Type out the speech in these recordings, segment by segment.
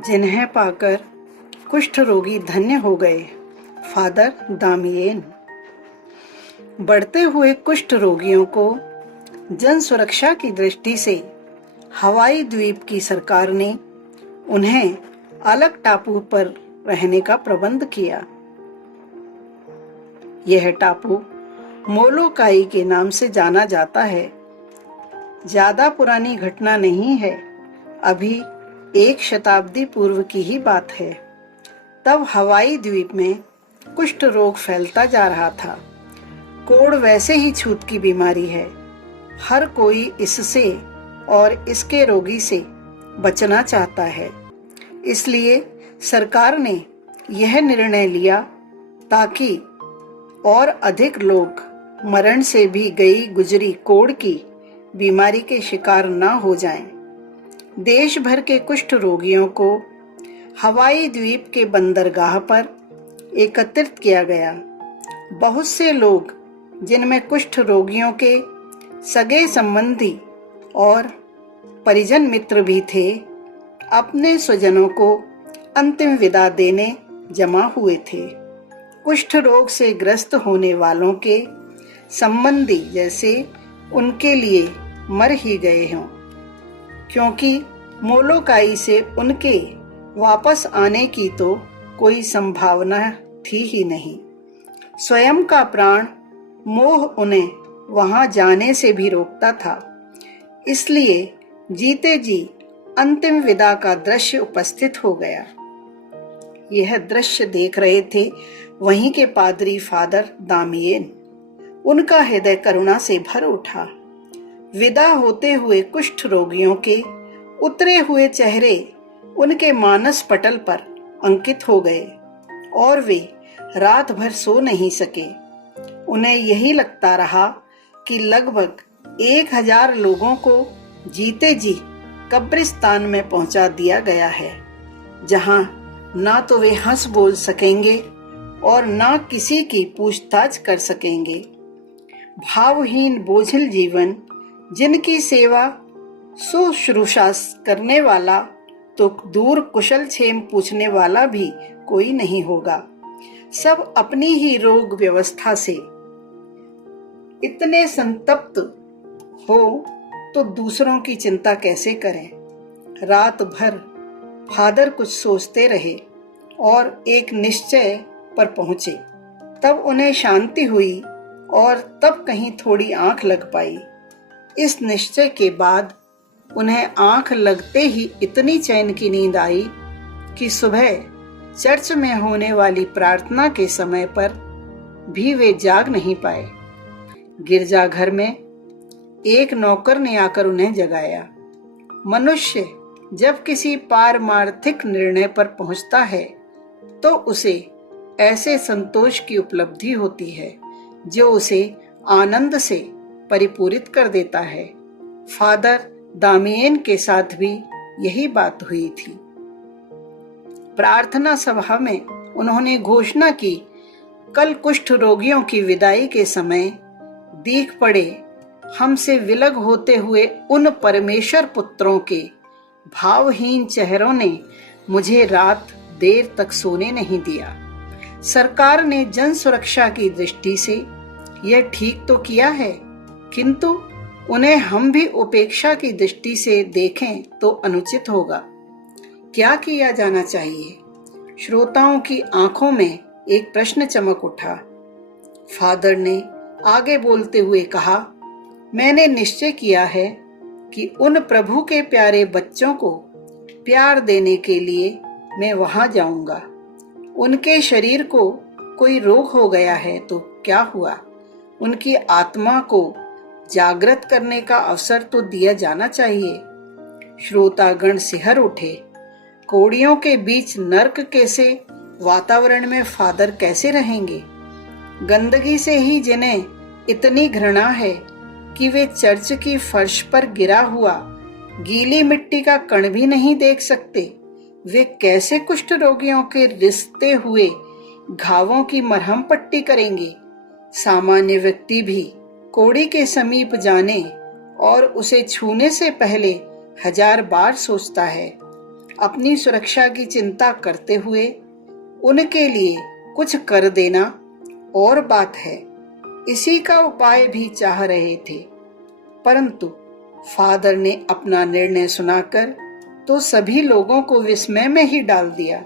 जिन्हें पाकर कुष्ठ रोगी धन्य हो गए। फादर दामियन। बढ़ते हुए कुष्ठ रोगियों को जन सुरक्षा की दृष्टि से हवाई द्वीप की सरकार ने उन्हें अलग टापू पर रहने का प्रबंध किया। यह टापू मोलोकाई के नाम से जाना जाता है। ज्यादा पुरानी घटना नहीं है, अभी 1 शताब्दी पूर्व की ही बात है। तब हवाई द्वीप में कुष्ठ रोग फैलता जा रहा था। कोढ़ वैसे ही छूत की बीमारी है। हर कोई इससे और इसके रोगी से बचना चाहता है। इसलिए सरकार ने यह निर्णय लिया ताकि और अधिक लोग मरण से भी गई गुजरी कोढ़ की बीमारी के शिकार न हो जाएं। देश भर के कुष्ठ रोगियों को हवाई द्वीप के बंदरगाह पर एकत्रित किया गया। बहुत से लोग, जिनमें कुष्ठ रोगियों के सगे संबंधी और परिजन मित्र भी थे, अपने स्वजनों को अंतिम विदा देने जमा हुए थे। कुष्ठ रोग से ग्रस्त होने वालों के संबंधी जैसे उनके लिए मर ही गए हों, क्योंकि मोलोकाई से उनके वापस आने की तो कोई संभावना थी ही नहीं। स्वयं का प्राण मोह उन्हें वहां जाने से भी रोकता था। इसलिए जीते जी अंतिम विदा का दृश्य उपस्थित हो गया। यह दृश्य देख रहे थे वहीं के पादरी फादर दामियन। उनका हृदय करुणा से भर उठा। विदा होते हुए कुष्ठ रोगियों के उतरे हुए चेहरे उनके मानस पटल पर अंकित हो गए और वे रात भर सो नहीं सके। उन्हें यही लगता रहा कि लगभग 1000 लोगों को जीते जी कब्रिस्तान में पहुंचा दिया गया है, जहां ना तो वे हंस बोल सकेंगे और ना किसी की पूछताछ कर सकेंगे। भावहीन बोझिल जीवन, जिनकी सेवा शुश्रूषा करने वाला तो दूर कुशल क्षेम पूछने वाला भी कोई नहीं होगा। सब अपनी ही रोग व्यवस्था से इतने संतप्त हो तो दूसरों की चिंता कैसे करें। रात भर फादर कुछ सोचते रहे और एक निश्चय पर पहुंचे। तब उन्हें शांति हुई और तब कहीं थोड़ी आंख लग पाई। इस निश्चय के बाद उन्हें आंख लगते ही इतनी चैन की नींद आई कि सुबह चर्च में होने वाली प्रार्थना के समय पर भी वे जाग नहीं पाए। गिरजाघर में एक नौकर ने आकर उन्हें जगाया। मनुष्य जब किसी पारमार्थिक निर्णय पर पहुंचता है तो उसे ऐसे संतोष की उपलब्धि होती है जो उसे आनंद से परिपूरित कर देता है। फादर दामियन के साथ भी यही बात हुई थी। प्रार्थना सभा में उन्होंने घोषणा की, कल कुष्ठ रोगियों की विदाई के समय दीख पड़े हमसे विलग होते हुए उन परमेश्वर पुत्रों के भावहीन चेहरों ने मुझे रात देर तक सोने नहीं दिया। सरकार ने जन सुरक्षा की दृष्टि से यह ठीक तो किया है, किंतु उन्हें हम भी उपेक्षा की दृष्टि से देखें तो अनुचित होगा। क्या किया जाना चाहिए? श्रोताओं की आंखों में एक प्रश्न चमक उठा। फादर ने आगे बोलते हुए कहा, मैंने निश्चय किया है कि उन प्रभु के प्यारे बच्चों को प्यार देने के लिए मैं वहां जाऊंगा। उनके शरीर को कोई रोग हो गया है तो क्या हुआ, उनकी आत्मा को जागृत करने का अवसर तो दिया जाना चाहिए। श्रोतागण सिहर उठे। कोड़ियों के बीच नर्क कैसे वातावरण में फादर कैसे रहेंगे? गंदगी से ही जिन्हें इतनी घृणा है कि वे चर्च की फर्श पर गिरा हुआ गीली मिट्टी का कण भी नहीं देख सकते, वे कैसे कुष्ठ रोगियों के रिश्ते हुए घावों की मरहम पट्टी करेंगे? सामान्य व्यक्ति भी कोड़ी के समीप जाने और उसे छूने से पहले 1000 बार सोचता है। अपनी सुरक्षा की चिंता करते हुए उनके लिए कुछ कर देना और बात है। इसी का उपाय भी चाह रहे थे, परंतु फादर ने अपना निर्णय सुनाकर तो सभी लोगों को विस्मय में ही डाल दिया।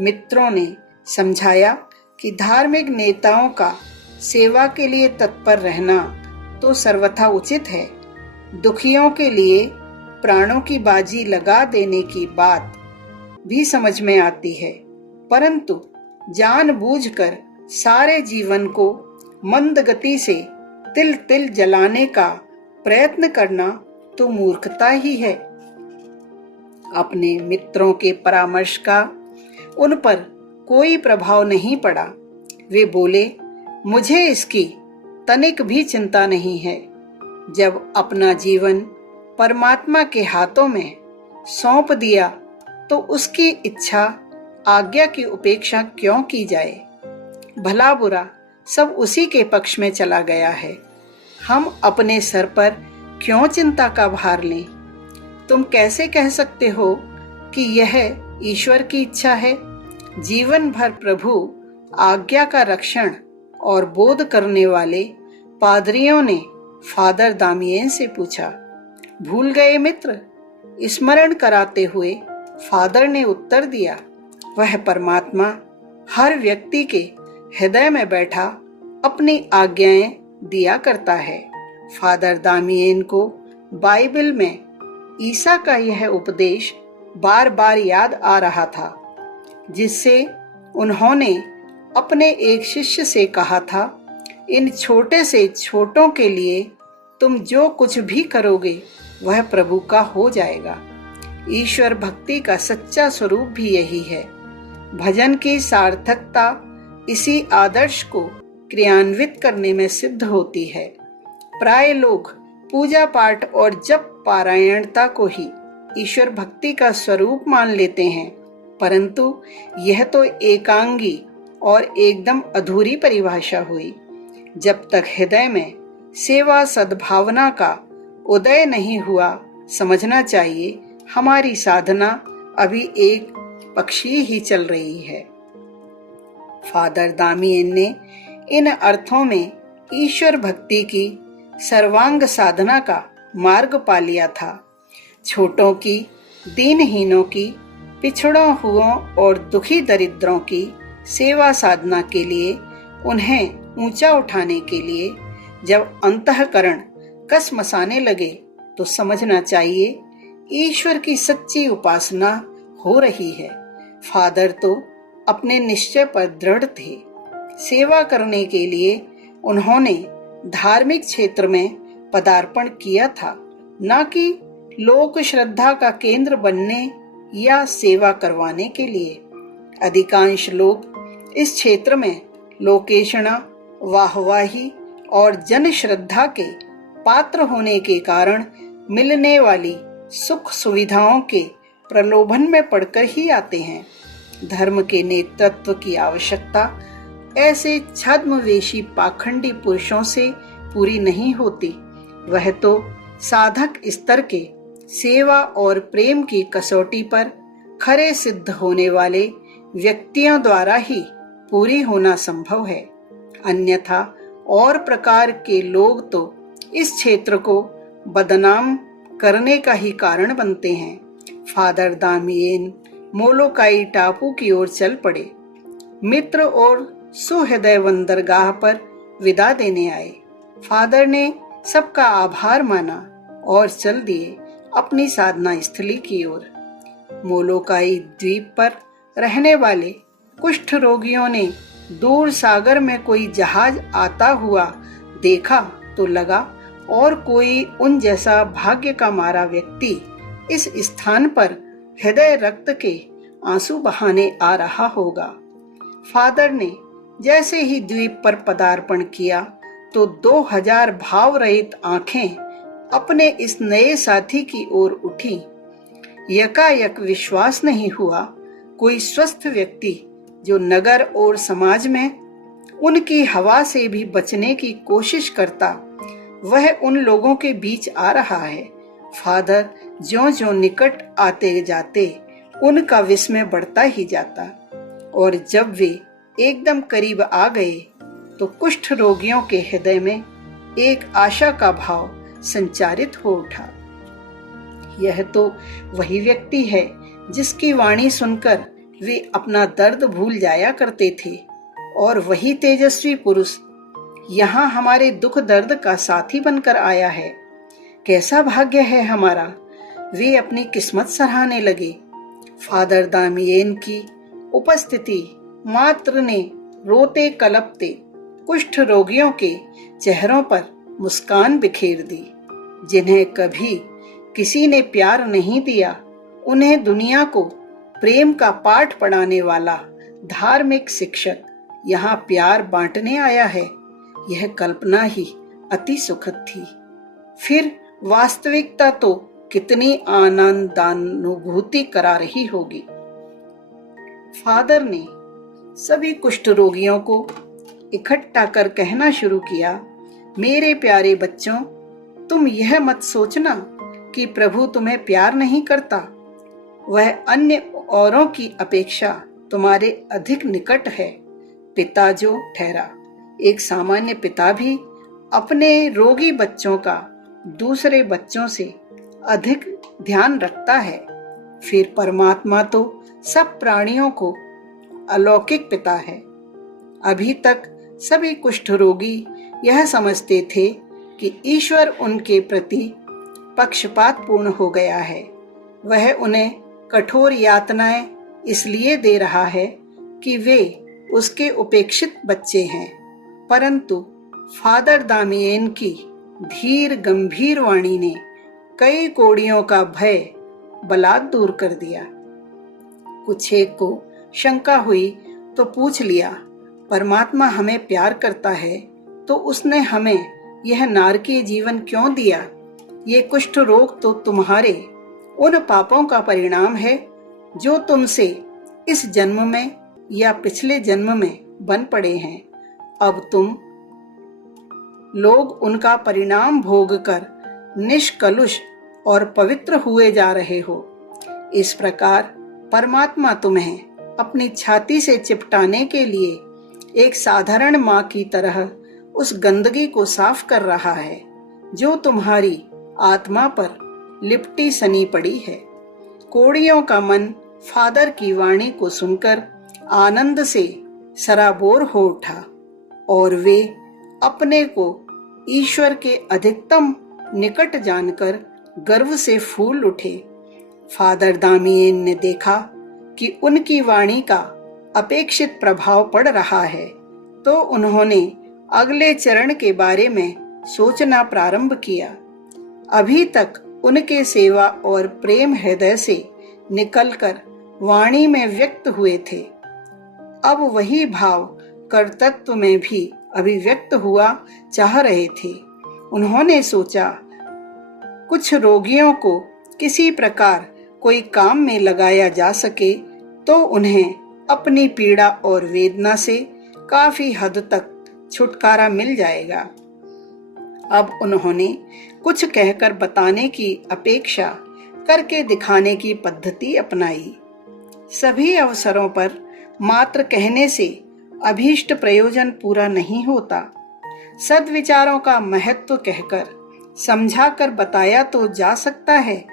मित्रों ने समझाया कि धार्मिक नेताओं का सेवा के लिए तत्पर रहना तो सर्वथा उचित है। दुखियों के लिए प्राणों की बाजी लगा देने की बात भी समझ में आती है, परंतु जानबूझकर सारे जीवन को मंद गति से तिल तिल जलाने का प्रयत्न करना तो मूर्खता ही है। अपने मित्रों के परामर्श का उन पर कोई प्रभाव नहीं पड़ा। वे बोले, मुझे इसकी तनिक भी चिंता नहीं है। जब अपना जीवन परमात्मा के हाथों में सौंप दिया तो उसकी इच्छा आज्ञा की उपेक्षा क्यों की जाए। भला बुरा सब उसी के पक्ष में चला गया है। हम अपने सर पर क्यों चिंता का भार लें। तुम कैसे कह सकते हो कि यह ईश्वर की इच्छा है। जीवन भर प्रभु आज्ञा का रक्षण और बोध करने वाले पादरियों ने फादर दामियन से पूछा। भूल गए मित्र? स्मरण कराते हुए फादर ने उत्तर दिया, वह परमात्मा हर व्यक्ति के हृदय में बैठा अपनी आज्ञाएं दिया करता है। फादर दामियन को बाइबल में ईसा का यह उपदेश बार बार याद आ रहा था, जिससे उन्होंने अपने एक शिष्य से कहा था, इन छोटे से छोटों के लिए तुम जो कुछ भी करोगे वह प्रभु का हो जाएगा। ईश्वर भक्ति का सच्चा स्वरूप भी यही है। भजन की सार्थकता इसी आदर्श को क्रियान्वित करने में सिद्ध होती है। प्राय लोग पूजा पाठ और जप पारायणता को ही ईश्वर भक्ति का स्वरूप मान लेते हैं, परंतु यह तो एकांगी और एकदम अधूरी परिभाषा हुई। जब तक हृदय में सेवा सद्भावना का उदय नहीं हुआ, समझना चाहिए हमारी साधना अभी एक पक्षी ही चल रही है। फादर दामियन ने इन अर्थों में ईश्वर भक्ति की सर्वांग साधना का मार्ग पा लिया था। छोटों की, दीनहीनों की, पिछड़ों हुओं और दुखी दरिद्रों की सेवा साधना के लिए, उन्हें ऊंचा उठाने के लिए जब अंतःकरण कस मसाने लगे तो समझना चाहिए ईश्वर की सच्ची उपासना हो रही है। फादर तो अपने निश्चय पर दृढ़ थे। सेवा करने के लिए उन्होंने धार्मिक क्षेत्र में पदार्पण किया था, न कि लोक श्रद्धा का केंद्र बनने या सेवा करवाने के लिए। अधिकांश लोग इस क्षेत्र में लोकेशना, वाहवाही और जन श्रद्धा के पात्र होने के कारण मिलने वाली सुख सुविधाओं के प्रलोभन में पड़कर ही आते हैं। धर्म के नेतृत्व की आवश्यकता ऐसे छद्मवेशी पाखंडी पुरुषों से पूरी नहीं होती। वह तो साधक स्तर के सेवा और प्रेम की कसौटी पर खरे सिद्ध होने वाले व्यक्तियों द्वारा ही पूरी होना संभव है। अन्यथा और प्रकार के लोग तो इस क्षेत्र को बदनाम करने का ही कारण बनते हैं। फादर दामियन मोलोकाई टापू की ओर चल पड़े। मित्र और सुहृदय बंदरगाह पर विदा देने आए। फादर ने सबका आभार माना और चल दिए अपनी साधना स्थली की ओर। मोलोकाई द्वीप पर रहने वाले कुष्ठ रोगियों ने दूर सागर में कोई जहाज आता हुआ देखा तो लगा और कोई उन जैसा भाग्य का मारा व्यक्ति इस स्थान पर हृदय रक्त के आंसू बहाने आ रहा होगा। फादर ने जैसे ही द्वीप पर पदार्पण किया तो 2000 भाव रहित आंखें अपने इस नए साथी की ओर उठी। यकायक विश्वास नहीं हुआ कोई स्वस्थ व्यक्ति जो नगर और समाज में उनकी हवा से भी बचने की कोशिश करता, वह उन लोगों के बीच आ रहा है। फादर ज्यों ज्यों निकट आते जाते उनका विस्मय बढ़ता ही जाता और जब वे एकदम करीब आ गए तो कुष्ठ रोगियों के हृदय में एक आशा का भाव संचारित हो उठा। यह तो वही व्यक्ति है जिसकी वाणी सुनकर वे अपना दर्द भूल जाया करते थे और वही तेजस्वी पुरुष यहाँ हमारे दुख दर्द का साथी बनकर आया है। कैसा भाग्य है हमारा। वे अपनी किस्मत सराहने लगे। फादर दामियन की उपस्थिति मात्र ने रोते कलपते कुष्ठ रोगियों के चेहरों पर मुस्कान बिखेर दी। जिन्हें कभी किसी ने प्यार नहीं दिया, उन्हें दुनिया को प्रेम का पाठ पढ़ाने वाला धार्मिक शिक्षक यहाँ प्यार बांटने आया है। यह कल्पना ही अति सुखद थी। फिर वास्तविकता तो कितनी आनंदानुभूति करा रही होगी। फादर ने सभी कुष्ठ रोगियों को इकट्ठा कर कहना शुरू किया, मेरे प्यारे बच्चों, तुम यह मत सोचना कि प्रभु तुम्हें प्यार नहीं करता। वह अन्य औरों की अपेक्षा तुम्हारे अधिक निकट है। पिता जो ठहरा, एक सामान्य पिता भी अपने रोगी बच्चों का दूसरे बच्चों से अधिक ध्यान रखता है। फिर परमात्मा तो सब प्राणियों को अलौकिक पिता है। अभी तक सभी कुष्ठ रोगी यह समझते थे कि ईश्वर उनके प्रति पक्षपात पूर्ण हो गया है। वह उन्हें कठोर यातनाएं इसलिए दे रहा है कि वे उसके उपेक्षित बच्चे हैं। परंतु फादर दामियन की धीर गंभीर वाणी ने कई कोड़ियों का भय बलात् दूर कर दिया। कुछ एक को शंका हुई तो पूछ लिया, परमात्मा हमें प्यार करता है तो उसने हमें यह नारकीय जीवन क्यों दिया? ये कुष्ठ रोग तो तुम्हारे उन पापों का परिणाम है जो तुमसे इस जन्म में या पिछले जन्म में बन पड़े हैं। अब तुम लोग उनका परिणाम भोगकर निष्कलुष और पवित्र हुए जा रहे हो। इस प्रकार परमात्मा तुम्हें अपनी छाती से चिपटाने के लिए एक साधारण माँ की तरह उस गंदगी को साफ कर रहा है जो तुम्हारी आत्मा पर लिपटी सनी पड़ी है। कोड़ियों का मन फादर की वाणी को सुनकर आनंद से सराबोर हो उठा और वे अपने को ईश्वर के अधिकतम निकट जानकर गर्व से फूल उठे। फादर दामियन ने देखा कि उनकी वाणी का अपेक्षित प्रभाव पड़ रहा है, तो उन्होंने अगले चरण के बारे में सोचना प्रारंभ किया। अभी तक उनके सेवा और प्रेम हृदय से निकलकर वाणी में व्यक्त हुए थे, अब वही भाव कर्तृत्व में भी अभिव्यक्त हुआ चाह रहे थे। उन्होंने सोचा, कुछ रोगियों को किसी प्रकार कोई काम में लगाया जा सके तो उन्हें अपनी पीड़ा और वेदना से काफी हद तक छुटकारा मिल जाएगा। अब उन्होंने कुछ कहकर बताने की अपेक्षा करके दिखाने की पद्धति अपनाई। सभी अवसरों पर मात्र कहने से अभीष्ट प्रयोजन पूरा नहीं होता। सद्विचारों का महत्व कहकर समझाकर बताया तो जा सकता है,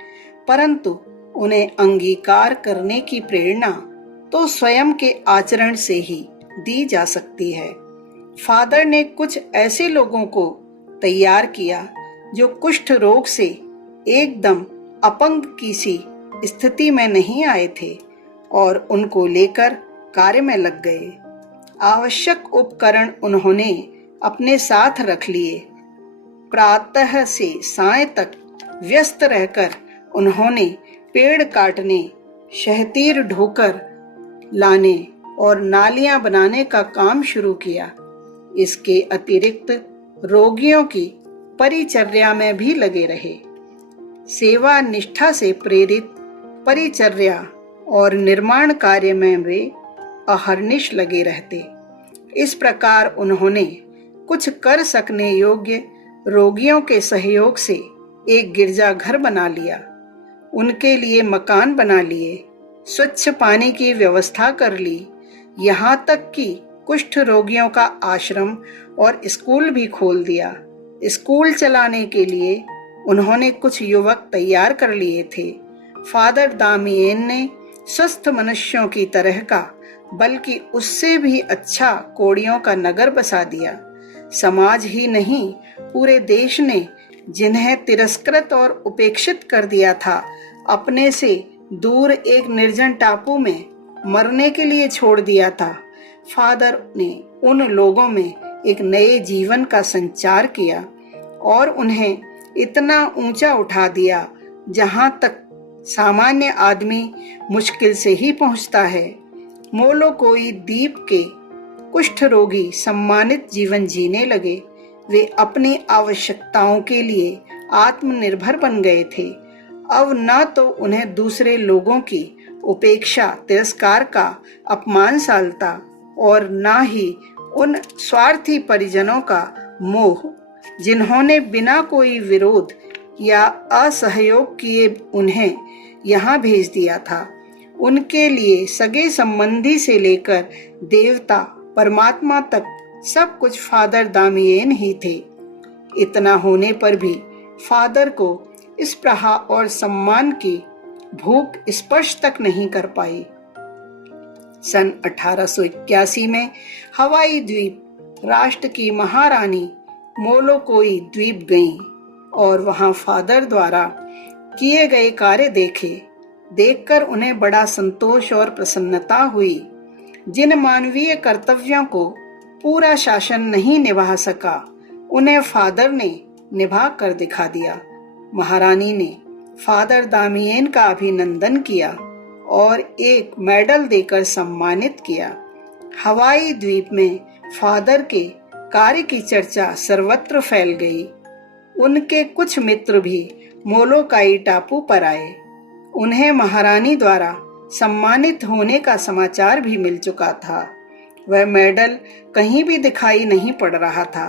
परंतु उन्हें अंगीकार करने की प्रेरणा तो स्वयं के आचरण से ही दी जा सकती है। फादर ने कुछ ऐसे लोगों को तैयार किया जो कुष्ठ रोग से एकदम अपंग की सी स्थिति में नहीं आए थे और उनको लेकर कार्य में लग गए। आवश्यक उपकरण उन्होंने अपने साथ रख लिए। प्रातः से साय तक व्यस्त रहकर उन्होंने पेड़ काटने, शहतीर ढोकर लाने और नालियां बनाने का काम शुरू किया। इसके अतिरिक्त रोगियों की परिचर्या में भी लगे रहे। सेवा निष्ठा से प्रेरित परिचर्या और निर्माण कार्य में वे अहर्निश लगे रहते। इस प्रकार उन्होंने कुछ कर सकने योग्य रोगियों के सहयोग से एक गिरजाघर बना लिया, उनके लिए मकान बना लिए स्वच्छ पानी की व्यवस्था कर ली। यहाँ तक कि कुष्ठ रोगियों का आश्रम और स्कूल भी खोल दिया। स्कूल चलाने के लिए उन्होंने कुछ युवक तैयार कर लिए थे। फादर दामियन ने स्वस्थ मनुष्यों की तरह का, बल्कि उससे भी अच्छा कोड़ियों का नगर बसा दिया। समाज ही नहीं, पूरे देश ने जिन्हें तिरस्कृत और उपेक्षित कर दिया था, अपने से दूर एक निर्जन टापू में मरने के लिए छोड़ दिया था। फादर ने उन लोगों में एक नए जीवन का संचार किया और उन्हें इतना ऊंचा उठा दिया जहां तक सामान्य आदमी मुश्किल से ही पहुंचता है। मोलोकोई द्वीप के कुष्ठ रोगी सम्मानित जीवन जीने लगे। वे अपनी आवश्यकताओं के लिए आत्मनिर्भर बन गए थे। अब न तो उन्हें दूसरे लोगों की उपेक्षा, तिरस्कार का अपमान सालता और न ही उन स्वार्थी परिजनों का मोह, जिन्होंने बिना कोई विरोध या असहयोग किए उन्हें यहाँ भेज दिया था। उनके लिए सगे संबंधी से लेकर देवता, परमात्मा तक सब कुछ फादर दामियन ही थे। इतना होने पर भी फादर को इस प्रहा और सम्मान की भूख स्पर्श तक नहीं कर पाई। सन 1881 में हवाई द्वीप राष्ट्र की महारानी मोलोकोई द्वीप गईं और वहां फादर द्वारा किए गए कार्य देखकर उन्हें बड़ा संतोष और प्रसन्नता हुई। जिन मानवीय कर्तव्यों को पूरा शासन नहीं निभा सका, उन्हें फादर ने निभा कर दिखा दिया। महारानी ने फादर दामियन का अभिनंदन किया और एक मेडल देकर सम्मानित किया। हवाई द्वीप में फादर के कार्य की चर्चा सर्वत्र फैल गई। उनके कुछ मित्र भी मोलोकाई टापू पर आए। उन्हें महारानी द्वारा सम्मानित होने का समाचार भी मिल चुका था। वह मेडल कहीं भी दिखाई नहीं पड़ रहा था।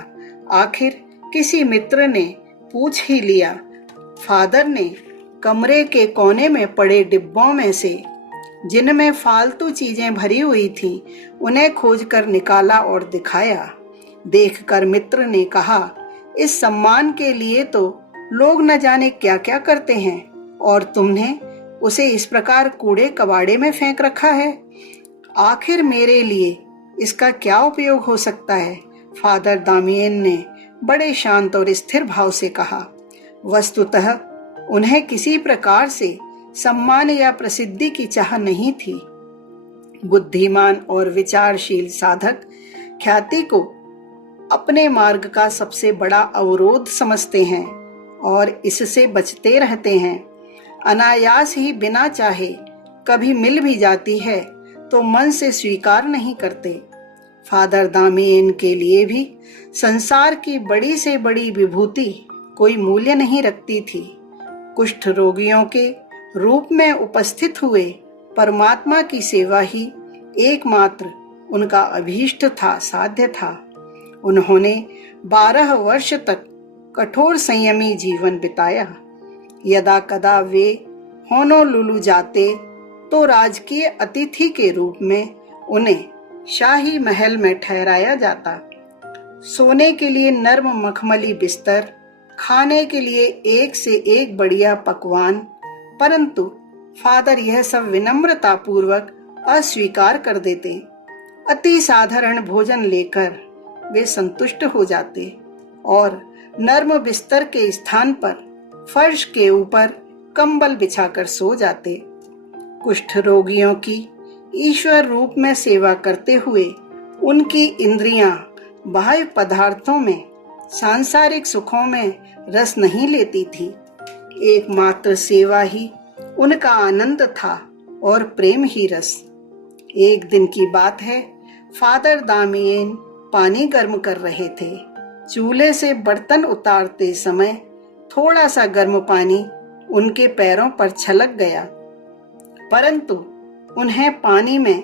आखिर किसी मित्र ने पूछ ही लिया। फादर ने कमरे के कोने में पड़े डिब्बों में से, जिनमें फालतू चीजें भरी हुई थीं, उन्हें खोजकर निकाला और दिखाया। देखकर मित्र ने कहा, इस सम्मान के लिए तो लोग न जाने क्या क्या करते हैं, और तुमने उसे इस प्रकार कूड़े कबाड़े में फेंक रखा है। आखिर मेरे लिए इसका क्या उपयोग हो सकता है? फादर दामियन ने बड़े शांत और स्थिर भाव से कहा। वस्तुतः उन्हें किसी प्रकार से सम्मान या प्रसिद्धि की चाह नहीं थी। बुद्धिमान और विचारशील साधक ख्याति को अपने मार्ग का सबसे बड़ा अवरोध समझते हैं और इससे बचते रहते हैं। अनायास ही बिना चाहे कभी मिल भी जाती है तो मन से स्वीकार नहीं करते। फादर दामियन के लिए भी संसार की बड़ी से बड़ी विभूति कोई मूल्य नहीं रखती थी। कुष्ठ रोगियों के रूप में उपस्थित हुए परमात्मा की सेवा ही एकमात्र उनका अभीष्ट था, साध्य था। उन्होंने 12 वर्ष तक कठोर संयमी जीवन बिताया। यदा कदा वे होनोलुलु जाते तो राजकीय अतिथि के रूप में उन्हें शाही महल में ठहराया जाता। सोने के लिए नर्म मखमली बिस्तर, खाने के लिए एक से एक बढ़िया पकवान, परंतु फादर यह सब विनम्रता पूर्वक अस्वीकार कर देते। अति साधारण भोजन लेकर वे संतुष्ट हो जाते और नर्म बिस्तर के स्थान पर फर्श के ऊपर कंबल बिछाकर सो जाते। कुष्ठ रोगियों की ईश्वर रूप में सेवा करते हुए उनकी इंद्रियां बाह्य पदार्थों में, सांसारिक सुखों में रस नहीं लेती थी। एकमात्र सेवा ही उनका आनंद था और प्रेम ही रस। एक दिन की बात है, फादर दामियन पानी गर्म कर रहे थे। चूल्हे से बर्तन उतारते समय थोड़ा सा गर्म पानी उनके पैरों पर छलक गया, परंतु उन्हें पानी में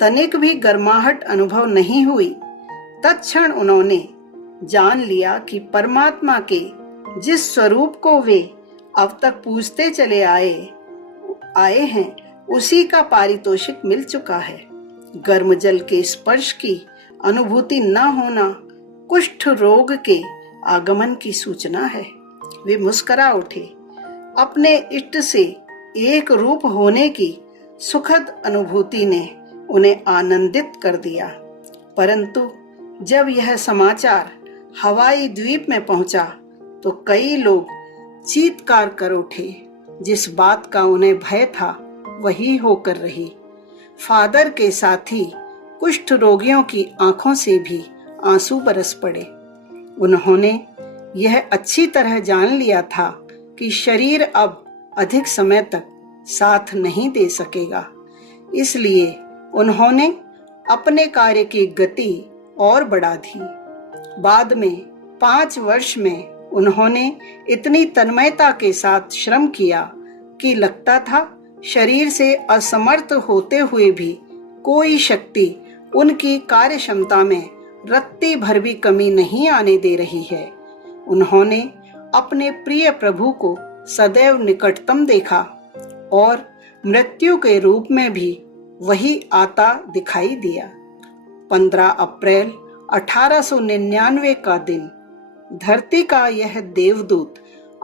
तनिक भी गर्माहट अनुभव नहीं हुई। तत्क्षण उन्होंने जान लिया कि परमात्मा के जिस स्वरूप को वे अब तक पूजते चले आए हैं, उसी का पारितोषिक मिल चुका है। गर्म जल के स्पर्श की अनुभूति न होना कुष्ठ रोग के आगमन की सूचना है। वे मुस्कुरा उठे। अपने इष्ट से एक रूप होने की सुखद अनुभूति ने उन्हें आनंदित कर दिया। परंतु जब यह समाचार हवाई द्वीप में पहुंचा तो कई लोग चीत्कार कर उठे। जिस बात का उन्हें भय था वही होकर रही। फादर के साथी कुष्ठ रोगियों की आंखों से भी आंसू बरस पड़े। उन्होंने यह अच्छी तरह जान लिया था कि शरीर अब अधिक समय तक साथ नहीं दे सकेगा। इसलिए उन्होंने अपने कार्य की गति और बढ़ा दी। बाद में 5 वर्ष में उन्होंने इतनी तन्मयता के साथ श्रम किया कि लगता था शरीर से असमर्थ होते हुए भी कोई शक्ति उनकी कार्य क्षमता में रत्ती भर भी कमी नहीं आने दे रही है। उन्होंने अपने प्रिय प्रभु को सदैव निकटतम देखा और मृत्यु के रूप में भी वही आता दिखाई दिया। 15 अप्रैल 1899 का दिन धरती का यह देवदूत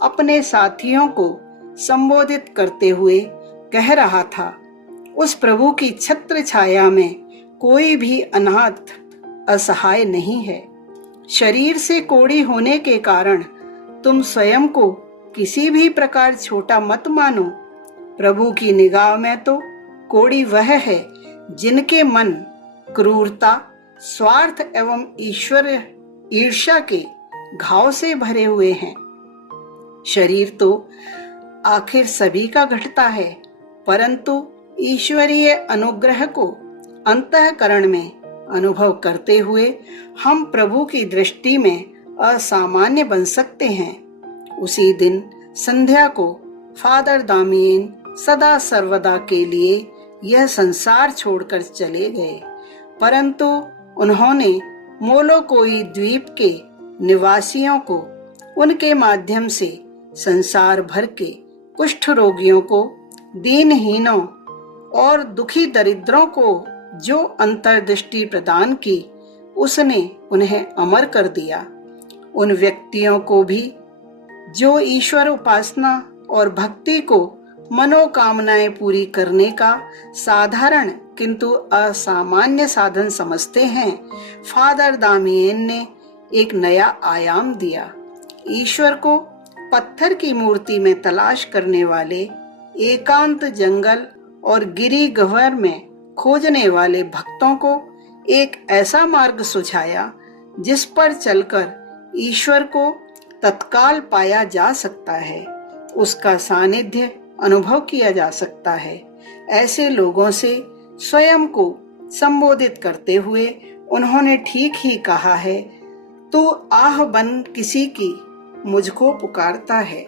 अपने साथियों को संबोधित करते हुए कह रहा था, उस प्रभु की छत्र छाया में कोई भी अनाथ असहाय नहीं है। शरीर से कोढ़ी होने के कारण तुम स्वयं को किसी भी प्रकार छोटा मत मानो। प्रभु की निगाह में तो कोढ़ी वह है जिनके मन क्रूरता, स्वार्थ एवं ईश्वर ईर्ष्या के घाव से भरे हुए हैं। शरीर तो आखिर सभी का घटता है, परंतु ईश्वरीय अनुग्रह को अंतःकरण में अनुभव करते हुए हम प्रभु की दृष्टि में असामान्य बन सकते हैं। उसी दिन संध्या को फादर दामियन सदा सर्वदा के लिए यह संसार छोड़कर चले गए, परंतु उन्होंने मोलोकोई द्वीप के निवासियों को उनके माध्यम से संसार भर के कुष्ठ रोगियों को, दीनहीनों और दुखी दरिद्रों को जो अंतर्दृष्टि प्रदान की, उसने उन्हें अमर कर दिया। उन व्यक्तियों को भी जो ईश्वर उपासना और भक्ति को मनोकामनाएं पूरी करने का साधारण किंतु असामान्य साधन समझते हैं, फादर दामियन ने एक नया आयाम दिया। ईश्वर को पत्थर की मूर्ति में तलाश करने वाले, एकांत जंगल और गिरी गह्वर में खोजने वाले भक्तों को एक ऐसा मार्ग सुझाया जिस पर चलकर ईश्वर को तत्काल पाया जा सकता है, उसका सानिध्य अनुभव किया जा सकता है। ऐसे लोगों से स्वयं को संबोधित करते हुए उन्होंने ठीक ही कहा है, तू आह बन किसी की मुझको पुकारता है।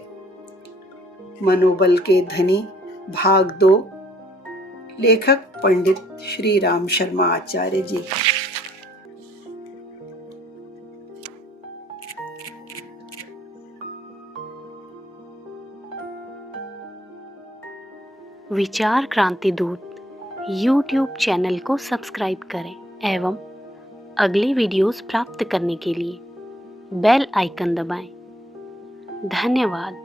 मनोबल के धनी भाग 2, लेखक पंडित श्री राम शर्मा आचार्य जी। विचार क्रांति दूत YouTube चैनल को सब्सक्राइब करें एवं अगली वीडियोस प्राप्त करने के लिए बेल आइकन दबाएं। धन्यवाद।